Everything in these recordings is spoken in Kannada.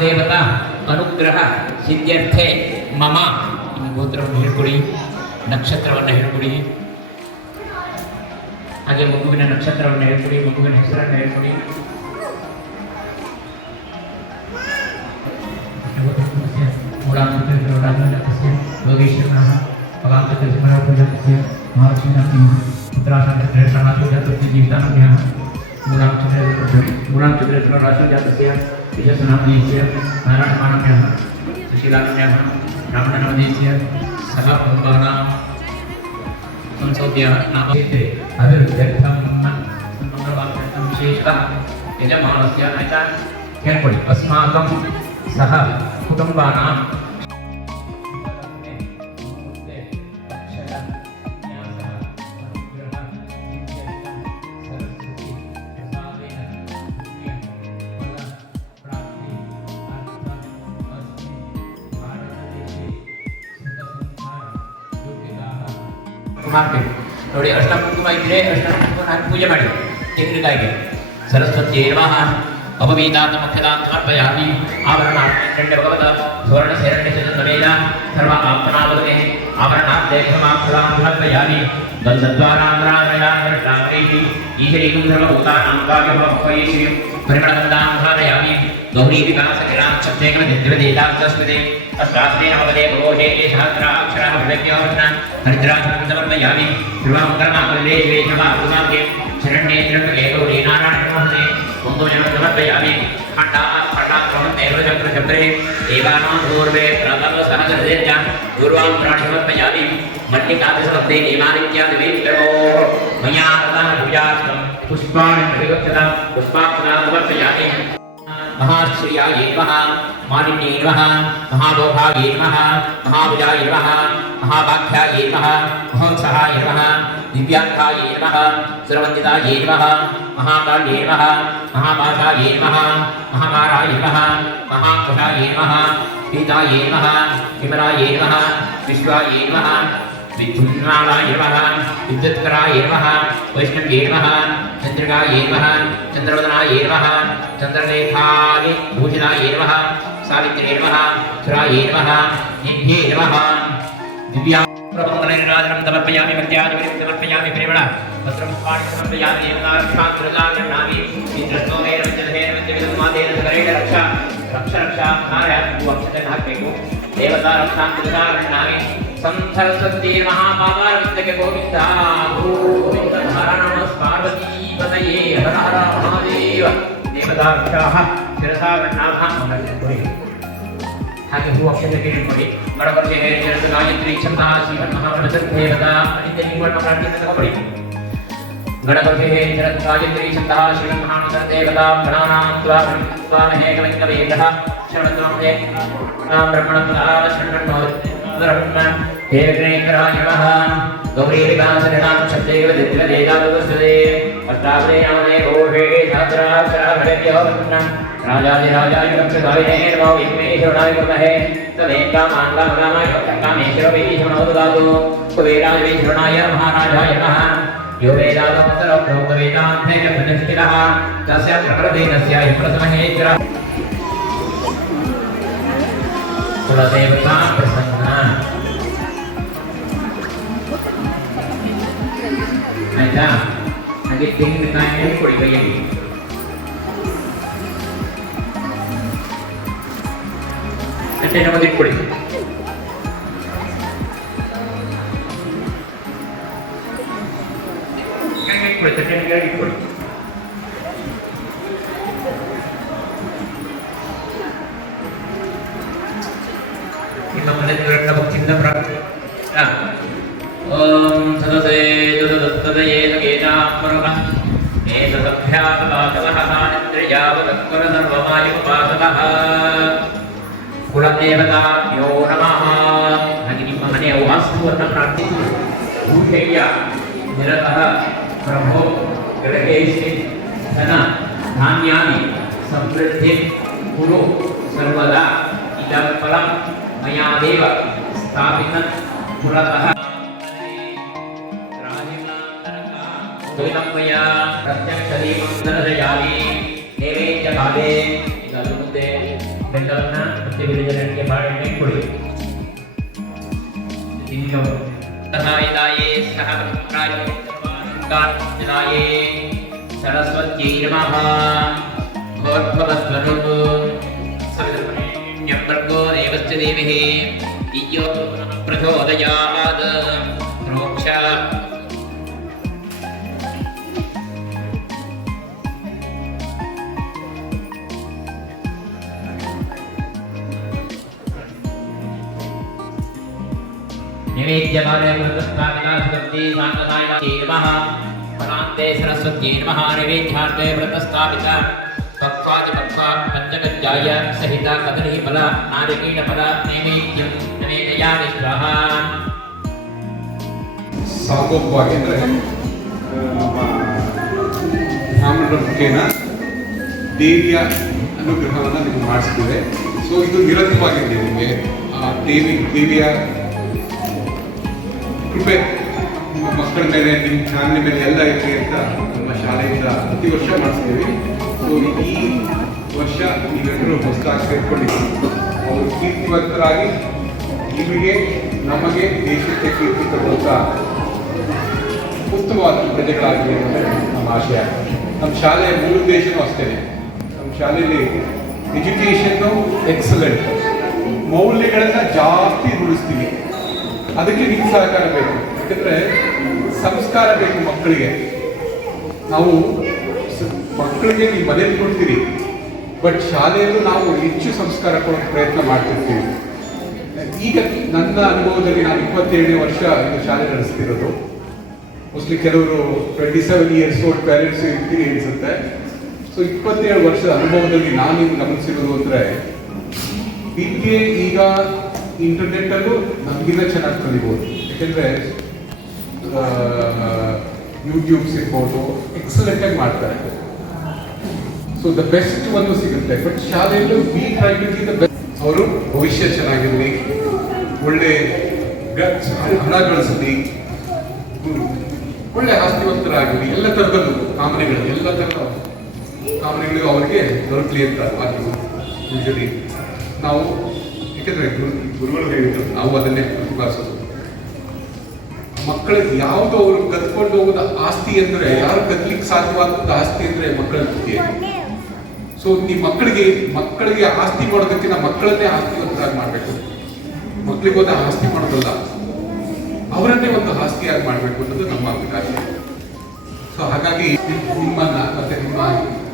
ದೇವತಾ ಅನುಗ್ರಹ ಸಿದ್ಧ್ಯರ್ಥೆ ಮಮ ಗೋತ್ರವನ್ನು ಹೇಳ್ಕೊಡಿ, ನಕ್ಷತ್ರವನ್ನು ಹೇಳ್ಕೊಡಿ, ಹಾಗೆ ಮಗುವಿನ ನಕ್ಷತ್ರವನ್ನು ಹೇಳ್ಕೊಡಿ, ಮಗುವಿನ ಹೆಸರನ್ನು ಹೇಳ್ಕೊಡಿ. ಯೋಗೇಶ್ವರನಃ ಪಗಾಂತಕೃಷ್ಣಪೂಜಕಸ್ಯ ಮಹಾಲಕ್ಷ್ಮೀ ಉತ್ತರಾಷಾಢ ಜೀವಿತಾನಮ್ಯಃ ಮೂಢಾಂಶರಾಶಿಜಾತಸ್ಯ ಯಶಸ್ನಾಮದೇಶ್ಯ ನಾರಾಯಣಮಾನಮ್ಯಃ ಸುಶೀಲಾನಮ್ಯಃ ಬ್ರಾಹ್ಮಣನಾಮದೇಶ್ಯ ಸಹ ಕುಟುಂಬಾನಾಂ ಸಂಸೌದ್ಯ ನಾಮೈತೆ ಅಭಿವೃದ್ಧ್ಯರ್ಥಂ ಮಂಗಳವಾಕ್ಯರ್ಥಂ ವಿಶೇಷತಃ ಯಜಮಾನಸ್ಯ ಆಯ್ತಾ ಹೇಳ್ಕೊಳ್ಳಿ. ಅಸ್ಮಾಕಂ ಸಹ ಕುಟುಂಬಾನಾಂ ಮಾಡ್ಬೇಕು ನೋಡಿ. ಅರ್ಶನ ಕುಂಕುಮ ಇದ್ರೆ ಅರ್ಶನ ಕುಂಕುಮ ಹಾಕಿ ಪೂಜೆ ಮಾಡಿ. ತೆಂಗಿನಕಾಯಿಗೆ ಸರಸ್ವತಿ ನಮಃ ಅಪವೀತಾಂತ ಮುಖ್ಯದಾಂ ಸಮರ್ಪಯಾಮಿ. ಆವರಣಾತ್ಮಂಡ ಭಗವತ ಸುವರ್ಣ ಸೇರಣ್ಯವೇದ ಸರ್ವ ಆತ್ಮನಾವದೇ ಆವರಣಾದ್ದೇಶಮಾಫಲಾಂ ಸಮರ್ಪಯಾಮಿ. ಗಂಧದ್ವಾರಾಂಧ್ರಾಮಯಾಮಿ ಈಶ್ವರೀಕಂ ಸರ್ವಭೂತಾನಾಂ ಕಾರ್ಯಭವಪಯೇಶ್ವರೀಂ ಪರಿಮಳಗಂಧಾಂ ಧಾರಯಾಮಿ. ಗೌರೀ ವಿಕಾಸ ಕಿರಾಂ ಶಬ್ದೇನ ದಿವ್ಯದೇತಾಂ ಸಂಸ್ಕೃತೆ ಅಷ್ಟಾಸ್ನೇ ನವದೇ ಭಗೋಷೇ ಸಹಸ್ರಾಕ್ಷರಾ ಭವ್ಯವ್ಯವರ್ಣ ಹರಿದ್ರಾಕ್ಷರಂ ಸಮರ್ಪಯಾಮಿ. ಸರ್ವಮಂಗಲಮಾಂಗಲ್ಯೇ ಶಿವೆ ಸರ್ವಾರ್ಥಸಾಧಕೆ ಶರಣ್ಯೇ ತ್ರ್ಯಂಬಕೆ ಗೌರಿ ನಾರಾಯಣಿ ನಮಸ್ತೆ. ಕುಂಕುಮಂ ಸಮರ್ಪಯಾಮಿ. खण्डात्मन्ते देवानां पूर्वे प्रथम सहस्रदेत्य पूर्वां प्राणि समर्पयामि. मल्लिकाभिसमर्थे नियमानित्यादिवेद्यमो मया ततः पूजार्थं पुष्पाणि प्रतिगच्छतां पुष्पाक्षतां समर्पयामि. महाश्रियाय नमः, मालिन्ये नमः, महाभोगाय नमः, महाभुजाय नमः, महाभाग्याय नमः, महोत्सहाय नमः, दिव्याख्याय नमः, सर्ववन्दिताय नमः, महाकाल्ये नमः, महापाशाय नमः, महामाराय नमः, महाकुशाय नमः, पीताय नमः, विमलाय नमः, विश्वाय नमः, विद्युन्मालाय नमः, विद्युत्कराय नमः, वैष्णव्ये नमः, चन्द्रिकाय नमः, चन्द्रवदनाय नमः, चन्द्रलेखाय भूषणाय नमः, सावित्र्ये नमः, सुराय नमः, निध्ये नमः. दिव्या प्रबोधननिराजनं समर्पयामि. मध्यादिवं समर्पयामि. परिमळ वस्त्रपुष्पाणि समर्पयामि. देवतार्क्षाग्रजागृह्णामि. इंद्रस्तोमेन विद्यधेन विद्यविदमादेन सगरेण रक्षा रक्षा नारायण अक्षतन हाकಬೇಕು. देवतार्क्षाग्रजागृह्णामि. संसरस्वती महापापारविन्दके गोविन्द गोविन्द नारायण पार्वती पतये हर हर महादेव. देवतार्क्षाः ಶಿರಸಾ ಗೃಹ್ಣಾಮಃ. ಹಾಗೆ ಹೂ ಅಕ್ಷತೆಗೆ ಇಟ್ಕೊಳ್ಳಿ. ಬಡವರಿಗೆ ಹೇಳಿದ ಗಾಯತ್ರಿ ಛಂದಃ ಶ್ರೀಮನ್ಮಹಾಪ್ರಸದ್ದೇವತಾ ಅನಿತ್ಯ ನಿವರ್ಣ ಪ್ರಾರ್ಥನೆ ತಗೊಳ್ಳಿ. ಗಣಪತಿ ಹೇಳಿದ ಗಾಯತ್ರಿ ಛಂದಃ ಶ್ರೀಮನ್ಮಹಾಪ್ರಸದ್ದೇವತಾ ಗಣಾನಾಂ ಸ್ವಾಮಹೇ ಕವಿಕವೇದಃ ಶರಣತ್ವಮೇ ನಾಮ ಬ್ರಹ್ಮಣಃ ಶರಣೋದ್ರಹ್ಮ ಹೇಗ್ರೇಕರಾಯ ನಮಃ. ಗೌರೀ ವಿಕಾಸನಾಂ ಶಬ್ದೇವ ದಿವ್ಯದೇದಾವಸ್ತುತೇ ಅಷ್ಟಾವೇ ನಾಮೇ ಘೋಷೇ ಸಹಸ್ರಾಕ್ಷರಾಭ್ಯವ್ಯವರ್ಣ. राजाधिराजाय लक्ष्यधारिणे नमो विघ्नेश्वराय नमः. तदेकामाङ्गाय कामेश्वरवेश्वरनोददातु कुबेराय महाराजाय नमः. यो वेदान्तोक्तवेदान्ते च प्रतिष्ठितः तस्य प्रकृतेनस्य प्रथमहेश्वरः कुलदेवता प्रसन्ना. आಯ್ತಾ? ಹಾಗೆ ತೆಂಗಿನಕಾಯಿ ಕೊಡಿ ಕೈಯಲ್ಲಿ. ಕಟ್ಟೆನ ಬಂದಿಟ್ಕೊಡಿ. ಇಟ್ಕೊಡಿ ಕಟ್ಟೆನ ಇಟ್ಕೊಡಿ. ನಿಮ್ಮ ಮನೆ ದೇವರ ಭಕ್ತಿಯಿಂದ ಪ್ರಾರ್ಥನೆ. ಓಂ ಸದಸೇ ದುದತ್ತದಯೇ ಗೇನಾಪರಃ ಏತದಭ್ಯಾಸವಾದಃ ನಿದ್ರಯಾವದಕ್ಕರ ಸರ್ವಮಾಯುಪಾಸತಃ. ಕುಲದೇವತಾಭ್ಯೋ ನಮಃ. ಹಾಗೆ ನಿಮ್ಮ ಮನೆಯ ವಾಸ್ತುವನ್ನು ಪ್ರಾರ್ಥಿಸಿ. ಭೂಷಯ್ಯ ನಿರತಃ ಪ್ರಭೋ ಗೃಹೇಶಿ ಧನ ಧಾನ್ಯಾನಿ ಸಮೃದ್ಧಿ ಕುರು ಸರ್ವದಾ ಇದಂ ಫಲಂ ಮಯಾದೇವ ಸ್ಥಾಪಿತ ಪುರತಃ. ದ್ವೈತಂ ಮಯಾ ಪ್ರತ್ಯಕ್ಷದೀಪಂ ದರ್ಶಯಾಮಿ ನೈವೇದ್ಯಕಾಲೇ ಈಗ ಅದ್ರ ಮುಂದೆ ಬೆಲ್ಲವನ್ನ ಪ್ರತಿನಿಧಿಗಳಿಗೆ ಬಾಳೆಹಣ್ಣೆ ಕೊಡಿ तथायदाये सह प्रायुक्ताय सरस्वत्यै नमः भोर्भवस्वरूप सवितुर्वरेण्यं भर्गो देवस्य धीमहि धियो प्रचोदयात् प्रोक्ष नैवेद्यकाले व्रतस्थापितास्वत्यै साङ्गदायिकायै नमः परान्ते सरस्वत्यै नमः नैवेद्यार्थे व्रतस्थापिता पक्वादिपक्वा पञ्चकज्जाय सहिता कदलीफल नारिकेलफल नैवेद्यं नैवेदयामि स्वाहा ಸಾಂಗೋಪವಾಗಿ ಅಂದರೆ ನಮ್ಮ ಬ್ರಾಹ್ಮಣರ ಮುಖೇನ ದೇವಿಯ ಅನುಗ್ರಹವನ್ನು ನಿಮಗೆ ಮಾಡಿಸ್ತೀವಿ. ಸೊ ಇದು ನಿರಂತರವಾಗಿದೆ ನಿಮಗೆ ಆ ದೇವಿಯ ಕೃಪೆ ನಿಮ್ಮ ಮಕ್ಕಳ ಮೇಲೆ ನಿಮ್ಮ ಫ್ಯಾಮಿಲಿ ಮೇಲೆ ಎಲ್ಲ ಇರಲಿ ಅಂತ ನಮ್ಮ ಶಾಲೆಯಿಂದ ಪ್ರತಿ ವರ್ಷ ಮಾಡಿಸ್ತೀವಿ. ಸೊ ಈ ವರ್ಷ ನೀವೆಲ್ಲರೂ ಹೊಸದಾಗಿ ಸೇರ್ಕೊಂಡಿದ್ದೀವಿ. ಅವರು ಕೀರ್ತಿವಂತರಾಗಿ ನಿಮಗೆ ನಮಗೆ ದೇಶಕ್ಕೆ ಕೀರ್ತಿ ತರುವಂಥ ಉತ್ತಮವಾದ ಪ್ರಜೆಗಳಾಗಲಿ ಅನ್ನೋದೇ ನಮ್ಮ ಆಶಯ. ನಮ್ಮ ಶಾಲೆಯ ಮೂಲ ಉದ್ದೇಶನೂ ಅಷ್ಟೇ. ನಮ್ಮ ಶಾಲೆಯಲ್ಲಿ ಎಜುಕೇಷನ್ನು ಎಕ್ಸಲೆಂಟ್, ಮೌಲ್ಯಗಳನ್ನು ಜಾಸ್ತಿ ರೂಢಿಸ್ತೀವಿ. ಅದಕ್ಕೆ ನಿಮ್ಮ ಸಹಕಾರ ಬೇಕು. ಯಾಕಂದರೆ ಸಂಸ್ಕಾರ ಬೇಕು ಮಕ್ಕಳಿಗೆ. ನಾವು ಮಕ್ಕಳಿಗೆ ನೀವು ಮನೇಲಿ ಕೊಡ್ತೀರಿ, ಬಟ್ ಶಾಲೆಯಲ್ಲೂ ನಾವು ಹೆಚ್ಚು ಸಂಸ್ಕಾರ ಕೊಡೋಕ್ಕೆ ಪ್ರಯತ್ನ ಮಾಡ್ತಿರ್ತೀವಿ. ಈಗ ನನ್ನ ಅನುಭವದಲ್ಲಿ ನಾನು 27ನೇ ವರ್ಷ ಇದು ಶಾಲೆ ನಡೆಸ್ತಿರೋದು. ಮೋಸ್ಟ್ಲಿ ಕೆಲವರು 27 ಇಯರ್ಸ್ ಓಲ್ಡ್ ಪೇರೆಂಟ್ಸ್ ಇರ್ತೀರಿ ಅನಿಸುತ್ತೆ. ಸೊ 27 ವರ್ಷದ ಅನುಭವದಲ್ಲಿ ನಾನು ಗಮನಿಸಿರೋದು ಅಂದರೆ ವಿದ್ಯೆ ಈಗ ಇಂಟರ್ನೆಟ್ಟಲ್ಲೂ ನಮಗಿನ್ನ ಚೆನ್ನಾಗಿ ಕಲಿಬೋದು. ಯಾಕೆಂದರೆ ಯೂಟ್ಯೂಬ್ಸ್ ಇರ್ಬೋದು, ಎಕ್ಸಲೆಂಟಾಗಿ ಮಾಡ್ತಾರೆ. ಸೊ ದ ಬೆಸ್ಟ್ ಒಂದು ಸಿಗುತ್ತೆ. ಬಟ್ ಶಾಲೆಯಲ್ಲೂ we try to be the best. ಅವರು ಭವಿಷ್ಯ ಚೆನ್ನಾಗಿರಲಿ, ಒಳ್ಳೆ ಹಣ ಗಳಿಸಲಿ, ಒಳ್ಳೆ ಆಸ್ತಿವಂತರಾಗಲಿ, ಎಲ್ಲ ಥರದಲ್ಲೂ ಎಲ್ಲ ಥರದ ಕಾಮನೆಗಳು ಅವರಿಗೆ ದೊರಕಲಿ ಅಂತ ಯೂಶಲಿ ನಾವು, ಯಾಕೆಂದರೆ ಗುರುಗಳು ಹೇಳಿದ್ರು, ನಾವು ಅದನ್ನೇ ಪ್ರತಿಪಾದಿಸೋದು. ಮಕ್ಕಳಿಗೆ ಯಾವುದು ಅವರು ಕದ್ಕೊಂಡು ಹೋಗೋದ ಆಸ್ತಿ ಅಂದರೆ, ಯಾರು ಕದ್ಲಿಕ್ಕೆ ಸಾಧ್ಯವಾದಂಥ ಆಸ್ತಿ ಅಂದರೆ ಮಕ್ಕಳ ಬುದ್ಧಿ. ಸೊ ನಿಮ್ಮ ಮಕ್ಕಳಿಗೆ ಆಸ್ತಿ ಮಾಡೋದಕ್ಕಿಂತ ಮಕ್ಕಳನ್ನೇ ಆಸ್ತಿವಂತರಾಗಿ ಮಾಡಬೇಕು. ಮಕ್ಕಳಿಗೆ ಒಂದು ಆಸ್ತಿ ಮಾಡೋದಲ್ಲ, ಅವರನ್ನೇ ಒಂದು ಆಸ್ತಿಯಾಗಿ ಮಾಡಬೇಕು ಅನ್ನೋದು ನಮ್ಮ ಅಭಿಪ್ರಾಯ. ಸೊ ಹಾಗಾಗಿ ನಿಮ್ಮನ್ನ ಮತ್ತೆ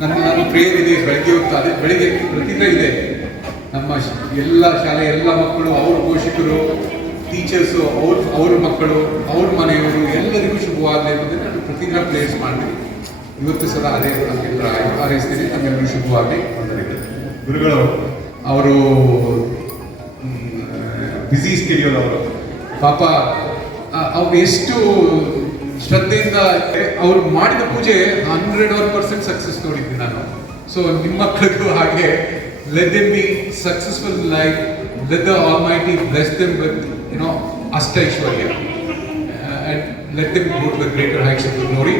ನನ್ನ ಪ್ರೇಯರ್ ಇದೆ ಬೆಳಗ್ಗೆ ಹೊತ್ತು. ಅದೇ ಬೆಳಿಗ್ಗೆ ಪ್ರತಿದಿನ ಇದೆ. ನಮ್ಮ ಎಲ್ಲ ಶಾಲೆ ಎಲ್ಲ ಮಕ್ಕಳು, ಅವ್ರ ಪೋಷಕರು, ಟೀಚರ್ಸು, ಅವ್ರ ಮಕ್ಕಳು, ಅವ್ರ ಮನೆಯವರು ಎಲ್ಲರಿಗೂ ಶುಭವಾಗಲಿ ಅನ್ನೋದನ್ನು ನಾನು ಪ್ರತಿದಿನ ಪ್ಲೇಸ್ ಮಾಡ್ತೀನಿ. ಇವತ್ತು ಸಹ ಅದೇ ನಮಗೆಲ್ಲ ಹಾರೈಸ್ತೀನಿ. ನಮ್ಮೆಲ್ಲರೂ ಶುಭವಾಗಿ ವಂದನೆಗಳು. ಗುರುಗಳು ಅವರು ಬ್ಯುಸಿ ಸ್ಕೆಡ್ಯೂಲ್ ಅವರು, ಪಾಪ ಅವ್ರು ಎಷ್ಟು ಶ್ರದ್ಧೆಯಿಂದ ಅವ್ರು ಮಾಡಿದ ಪೂಜೆ 101% ಸಕ್ಸಸ್ ನೋಡಿದ್ದೀನಿ ನಾನು. ಸೊ ನಿಮ್ಮ ಮಕ್ಕಳಿಗೂ ಹಾಗೆ let them be successful in life, let the Almighty bless them with Ashtaishwarya, and let them go to the greater heights of glory.